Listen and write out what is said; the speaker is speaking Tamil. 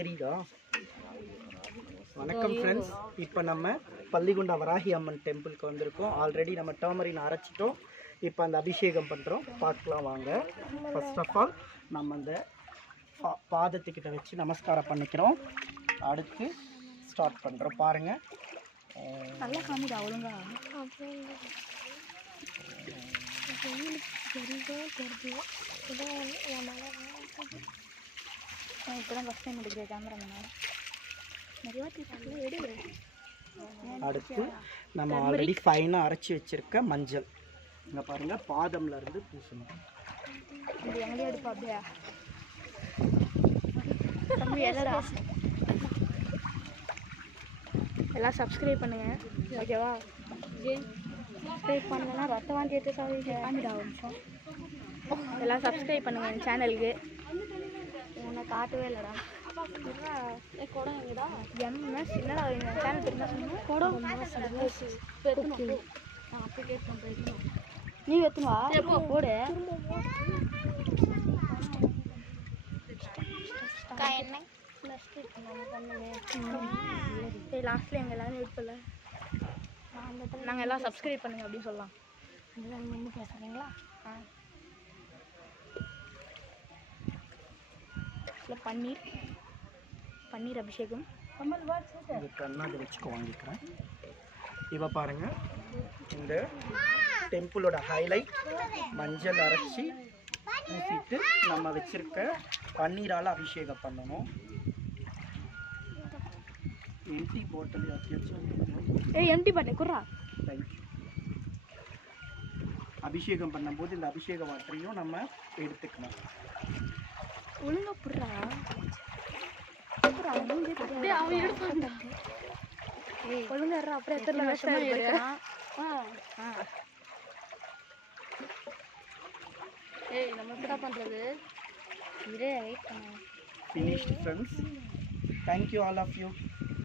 தெரியுதா? வணக்கம் ஃப்ரெண்ட்ஸ், இப்போ நம்ம பள்ளிகுண்டா வராகி அம்மன் டெம்பிளுக்கு வந்திருக்கோம். ஆல்ரெடி நம்ம டர்மரின் அரைச்சிட்டோம். இப்போ அந்த அபிஷேகம் பண்ணுறோம், பார்க்கலாம் வாங்க. ஃபர்ஸ்ட் ஆஃப் ஆல் நம்ம அந்த பாதத்துக்கிட்ட வச்சு நமஸ்காரம் பண்ணிக்கிறோம். அடுத்து ஸ்டார்ட் பண்ணுறோம். பாருங்கள், நல்லா காமிடா ஒழுங்கா. இப்போதான் ஃபஸ்ட் டைம் எடுக்கிறேன் கேமராமேன். அடுத்து நம்ம ஆல்ரெடி ஃபைனாக அரைச்சி வச்சுருக்க மஞ்சள் இங்கே பாருங்கள், பாதம்ல இருந்து பூசணும். இது எங்களே எடுப்பா அப்படியா தம்பி? எல்லாம் சப்ஸ்கிரைப் பண்ணுங்க, ஓகேவா? சப்ஸ்கிரைப் பண்ணலன்னா ரத்த வாந்தி எடுத்து காமிடா ஒரு நிமிஷம். எல்லாம் சப்ஸ்கிரைப் பண்ணுங்க என் சேனலுக்கு. உன்னை காட்டவே இல்லைடா. குடம் எங்கடா? எம்எஸ் என்னடா எங்கள் சேனல் தெரியுமா சொன்னேன். குடம் நான் அப்ளிகேட் பண்ணுறேன். நீ எத்துவா போடு. லாஸ்ட்டில் எங்கள் எல்லாரும் இருப்பில்ல, நாங்கள் எல்லாம் சப்ஸ்கிரைப் பண்ணுங்க அப்படின்னு சொல்லலாம். நின்று பேசுகிறீங்களா? பன்னீர் பன்னீர் அபிஷேகம் வச்சுக்கோ, வாங்கிக்கிறேன். இப்போ பாருங்கள், இந்த டெம்பிளோட ஹைலைட் மஞ்சள் அரைச்சி ஊற்றிட்டு நம்ம வச்சுருக்க பன்னீரால் அபிஷேகம் பண்ணணும். எம்டி பாட்டில் எம்டி பாட்டில் குர்ரா. தேங்க்யூ. அபிஷேகம் பண்ணும்போது இந்த அபிஷேக வாட்டரையும் நம்ம எடுத்துக்கணும். ஒழுங்கா புடுறா. ஒழுங்கா அப்புறம் எத்தனை வருஷமா இருக்கான். ஏய், நம்ம என்ன பண்றது? இதே வெயிட் பண்ணு. Finished friends. Thank you all of you.